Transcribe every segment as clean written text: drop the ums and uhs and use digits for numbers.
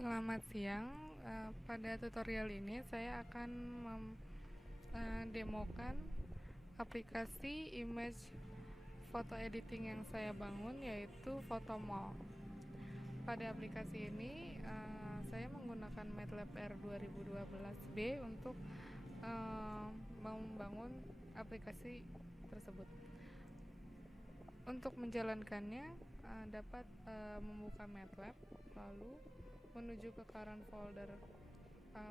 Selamat siang. Pada tutorial ini saya akan demokan aplikasi image foto editing yang saya bangun, yaitu Photomall. Pada aplikasi ini saya menggunakan MATLAB R 2012B untuk membangun aplikasi tersebut. Untuk menjalankannya, dapat membuka MATLAB, lalu menuju ke current folder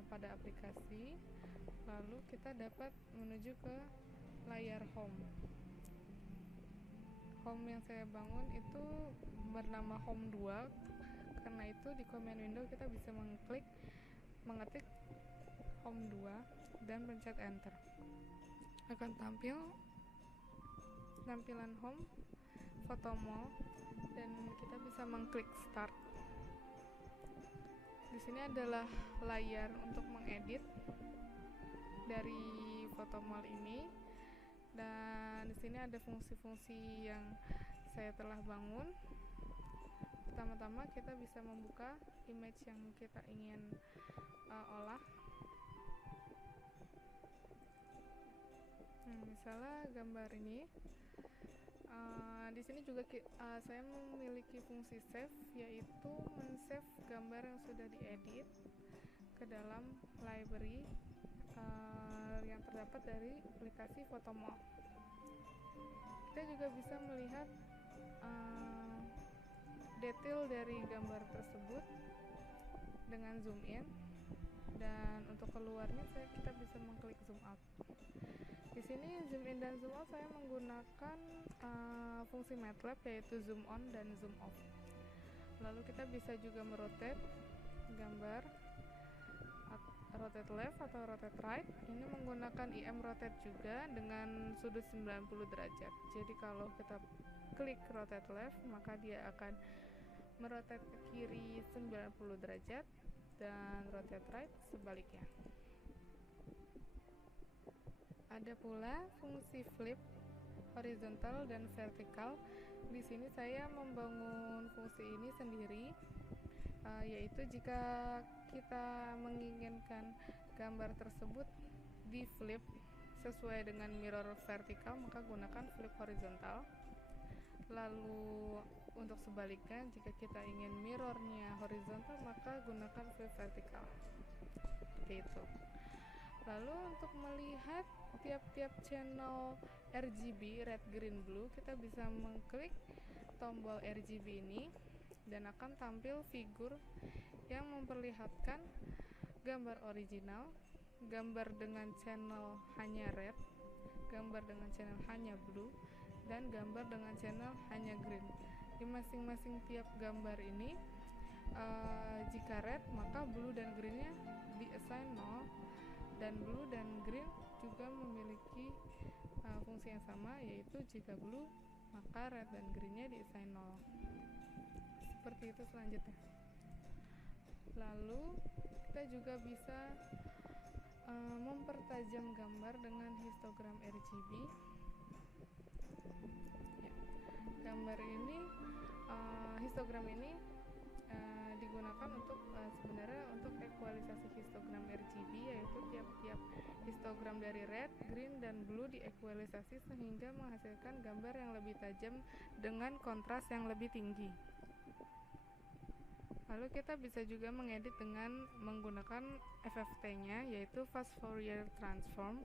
pada aplikasi, lalu kita dapat menuju ke layar home. Home yang saya bangun itu bernama Home 2, karena itu di command window kita bisa mengetik Home 2 dan pencet enter. Akan tampil tampilan home Photomall dan kita bisa mengklik start. Di sini adalah layar untuk mengedit dari Photomall ini, dan di sini ada fungsi-fungsi yang saya telah bangun. Pertama-tama kita bisa membuka image yang kita ingin olah. Misalnya gambar ini. Di sini juga saya memiliki fungsi save, yaitu men-save gambar yang sudah diedit ke dalam library yang terdapat dari aplikasi Photomall. Kita juga bisa melihat detail dari gambar tersebut dengan zoom in, dan untuk keluarnya kita bisa mengklik zoom out. Di sini zoom in dan zoom out saya menggunakan fungsi MATLAB, yaitu zoom on dan zoom off. Lalu kita bisa juga merotate gambar, rotate left atau rotate right. Ini menggunakan IM rotate juga dengan sudut 90 derajat. Jadi kalau kita klik rotate left, maka dia akan merotate ke kiri 90 derajat, dan rotate right sebaliknya. Ada pula fungsi flip, horizontal dan vertikal. Di sini saya membangun fungsi ini sendiri, yaitu jika kita menginginkan gambar tersebut di flip sesuai dengan mirror vertikal, maka gunakan flip horizontal. Lalu untuk sebaliknya, jika kita ingin mirrornya horizontal, maka gunakan flip vertikal. Seperti itu. Lalu untuk melihat tiap-tiap channel RGB, red, green, blue, kita bisa mengklik tombol RGB ini dan akan tampil figur yang memperlihatkan gambar original, gambar dengan channel hanya red, gambar dengan channel hanya blue, dan gambar dengan channel hanya green. Di masing-masing tiap gambar ini, jika red, maka blue dan greennya di-assign 0, dan blue dan green juga memiliki fungsi yang sama, yaitu jika blue maka red dan greennya di-assign 0. Seperti itu selanjutnya. Lalu kita juga bisa mempertajam gambar dengan histogram RGB. Gambar ini, histogram ini digunakan untuk sebenarnya untuk ekualisasi histogram RGB, yaitu tiap-tiap histogram dari red, green, dan blue diekualisasi sehingga menghasilkan gambar yang lebih tajam dengan kontras yang lebih tinggi. Lalu kita bisa juga mengedit dengan menggunakan FFT-nya, yaitu Fast Fourier Transform.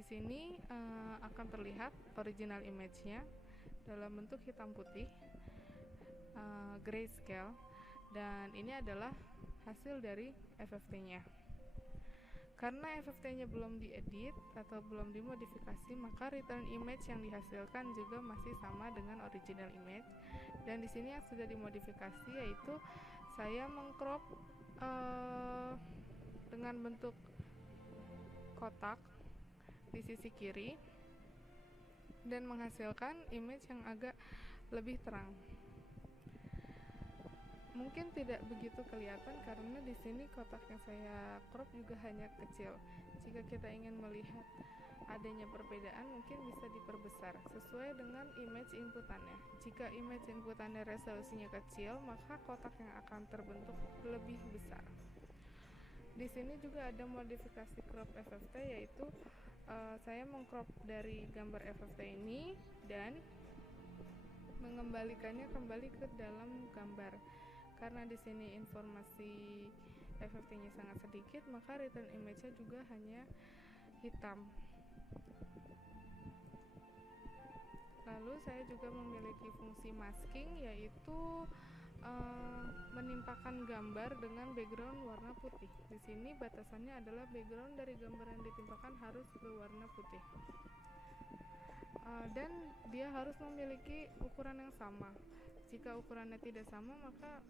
Di sini akan terlihat original image-nya dalam bentuk hitam putih, grayscale, dan ini adalah hasil dari FFT-nya. Karena FFT-nya belum diedit atau belum dimodifikasi, maka return image yang dihasilkan juga masih sama dengan original image. Dan di sini yang sudah dimodifikasi, yaitu saya mengcrop dengan bentuk kotak di sisi kiri dan menghasilkan image yang agak lebih terang. Mungkin tidak begitu kelihatan karena di sini kotak yang saya crop juga hanya kecil. Jika kita ingin melihat adanya perbedaan mungkin bisa diperbesar sesuai dengan image inputannya. Jika image inputannya resolusinya kecil, maka kotak yang akan terbentuk lebih besar. Di sini juga ada modifikasi crop FFT, yaitu saya mengcrop dari gambar FFT ini dan mengembalikannya kembali ke dalam gambar. Karena di sini informasi FFT-nya sangat sedikit, maka return image-nya juga hanya hitam. Lalu saya juga memiliki fungsi masking, yaitu menimpakan gambar dengan background warna putih. Di sini batasannya adalah background dari gambar yang ditimpakan harus berwarna putih. Dan dia harus memiliki ukuran yang sama. Jika ukurannya tidak sama, maka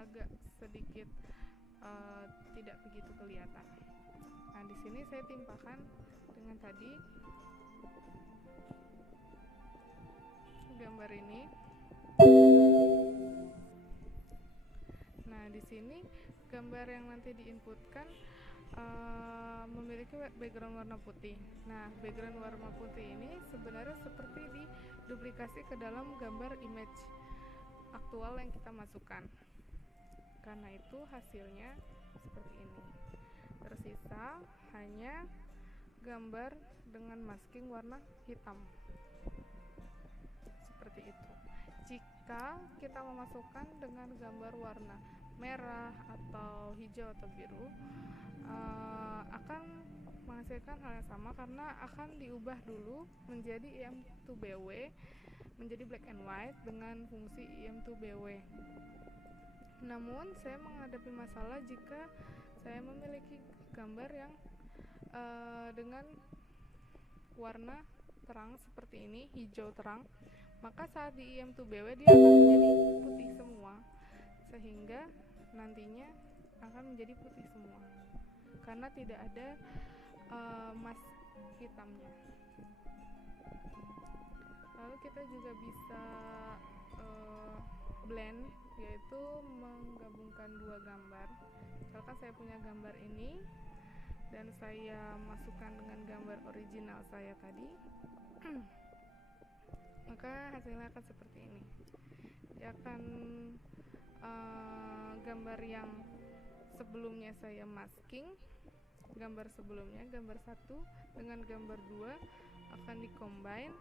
agak sedikit tidak begitu kelihatan. Nah, di sini saya timpakan dengan tadi gambar ini. Nah, di sini gambar yang nanti diinputkan memiliki background warna putih. Nah, background warna putih ini sebenarnya seperti diduplikasi ke dalam gambar image aktual yang kita masukkan. Karena itu hasilnya seperti ini. Tersisa hanya gambar dengan masking warna hitam. Seperti itu. Jika kita memasukkan dengan gambar warna merah atau hijau atau biru, akan menghasilkan hal yang sama karena akan diubah dulu menjadi IM2BW, menjadi black and white dengan fungsi IM2BW. Namun saya menghadapi masalah jika saya memiliki gambar yang dengan warna terang seperti ini, hijau terang, maka saat di IM2BW dia akan menjadi putih semua, sehingga nantinya akan menjadi putih semua karena tidak ada mask hitamnya. Lalu kita juga bisa blend, yaitu menggabungkan dua gambar. Misalkan saya punya gambar ini dan saya masukkan dengan gambar original saya tadi, maka hasilnya akan seperti ini. Dia akan gambar yang sebelumnya saya masking, gambar sebelumnya, gambar 1 dengan gambar 2 akan dikombine,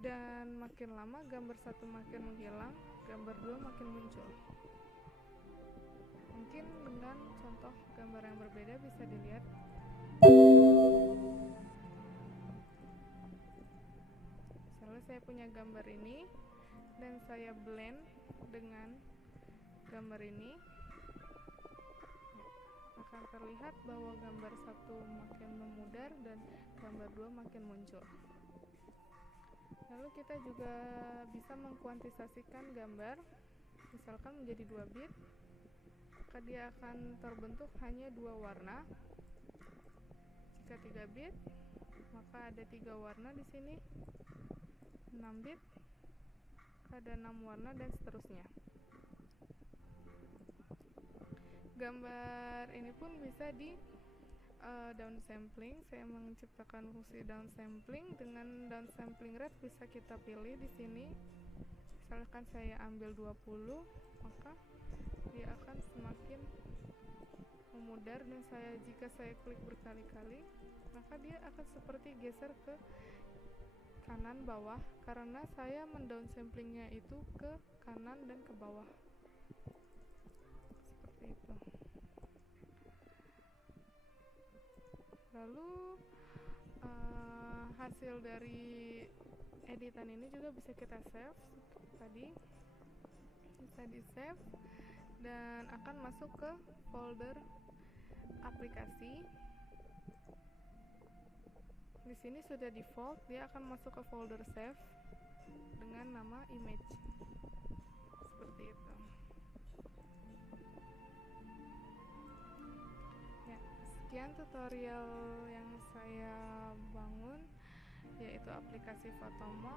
dan makin lama gambar 1 makin menghilang, gambar 2 makin muncul. Mungkin dengan contoh gambar yang berbeda bisa dilihat. Misalnya saya punya gambar ini dan saya blend dengan gambar ini, akan terlihat bahwa gambar 1 makin memudar dan gambar 2 makin muncul. Lalu kita juga bisa mengkuantisasikan gambar, misalkan menjadi 2 bit, maka dia akan terbentuk hanya 2 warna. Jika 3 bit, maka ada 3 warna di sini. 6 bit, ada 6 warna, dan seterusnya. Gambar ini pun bisa di downsampling. Saya menciptakan fungsi downsampling. Dengan downsampling rate bisa kita pilih di sini. Misalkan saya ambil 20, maka dia akan semakin memudar, dan jika saya klik berkali-kali, maka dia akan seperti geser ke kanan bawah karena saya mendownsamplingnya itu ke kanan dan ke bawah. Seperti itu. Lalu hasil dari editan ini juga bisa kita save. Tadi bisa di save dan akan masuk ke folder aplikasi. Di sini sudah default, dia akan masuk ke folder save dengan nama image. Seperti itu. Ya, sekian tutorial yang saya bangun, yaitu aplikasi Photomo.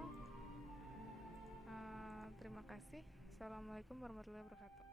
Terima kasih. Assalamualaikum warahmatullahi wabarakatuh.